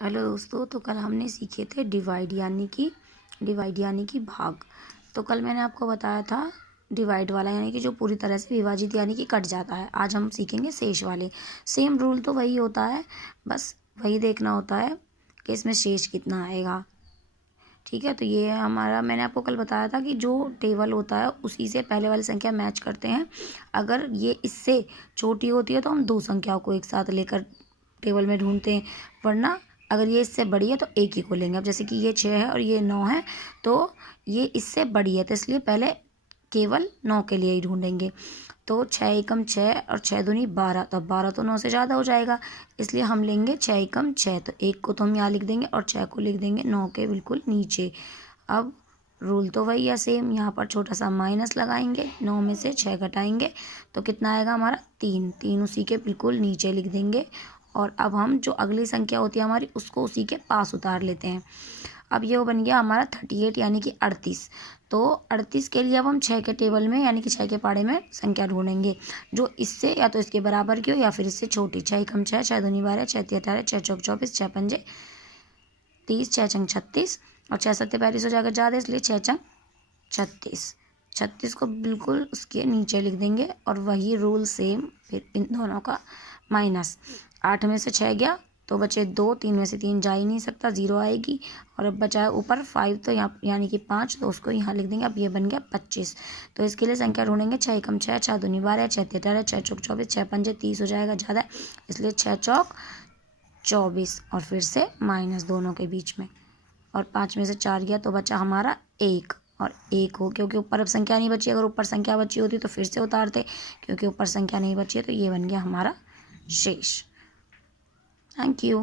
Hello दोस्तों, तो कल हमने सीखे थे डिवाइड यानी कि भाग। तो कल मैंने आपको बताया था डिवाइड वाला यानी कि जो पूरी तरह से विभाजित यानी कि कट जाता है। आज हम सीखेंगे शेष वाले। सेम रूल तो वही होता है, बस वही देखना होता है कि इसमें शेष कितना आएगा। ठीक है, तो ये है हमारा। मैंने आपको कल बताया था कि जो टेबल होता है उसी से पहले वाली संख्या मैच करते हैं। अगर ये इससे छोटी होती है तो हम दो संख्याओं को एक साथ लेकर टेबल में ढूंढते हैं, वरना अगर ये इससे बड़ी है तो एक ही को लेंगे। अब जैसे कि ये 6 है और ये 9 है, तो ये इससे बड़ी है, तो इसलिए पहले केवल 9 के लिए ही ढूंढेंगे। तो 6 एकम 6 और 6 दूनी 12, तो 12 तो 9 से ज़्यादा हो जाएगा, इसलिए हम लेंगे 6 एकम 6। तो एक को तो हम यहाँ लिख देंगे और 6 को लिख देंगे 9 के बिल्कुल नीचे। अब रूल तो वही है सेम, यहाँ पर छोटा सा माइनस लगाएंगे, 9 में से 6 घटाएंगे तो कितना आएगा हमारा 3। 3 उसी के बिल्कुल नीचे लिख देंगे। और अब हम जो अगली संख्या होती है हमारी उसको उसी के पास उतार लेते हैं। अब ये बन गया हमारा 38 यानी कि 38। तो 38 के लिए अब हम 6 के टेबल में यानी कि 6 के पाड़े में संख्या ढूंढेंगे जो इससे या तो इसके बराबर की हो या फिर इससे छोटी। 6 एकम 6, 6 दूनी 12, 6 तिया 18, 6 चौक 24, 6 पंजे 30, 6 छंग 36 और 6 सत्ते 35 हो जाएगा ज़्यादा, इसलिए 6 छंग 36। 36 को बिल्कुल उसके नीचे लिख देंगे और वही रूल सेम फिर इन दोनों का माइनस। 8 में से 6 गया तो बचे 2, 3 में से 3 जा ही नहीं सकता, 0 आएगी। और अब बचा है ऊपर 5, तो यहाँ यानी कि 5, तो उसको यहाँ लिख देंगे। अब ये बन गया 25। तो इसके लिए संख्या ढूंढेंगे 6 एकम 6, 6 दूनी 12, 6 तिया 18, 6 चौक 24, 6 पंजे 30 हो जाएगा ज़्यादा, इसलिए 6 चौक 24 और फिर से माइनस दोनों के बीच में। और 5 में से 4 गया तो बचा हमारा 1 और 1 हो, क्योंकि ऊपर अब संख्या नहीं बची। अगर ऊपर संख्या बची होती तो फिर से उतारते, क्योंकि ऊपर संख्या नहीं बची है, तो ये बन गया हमारा शेष। Thank you.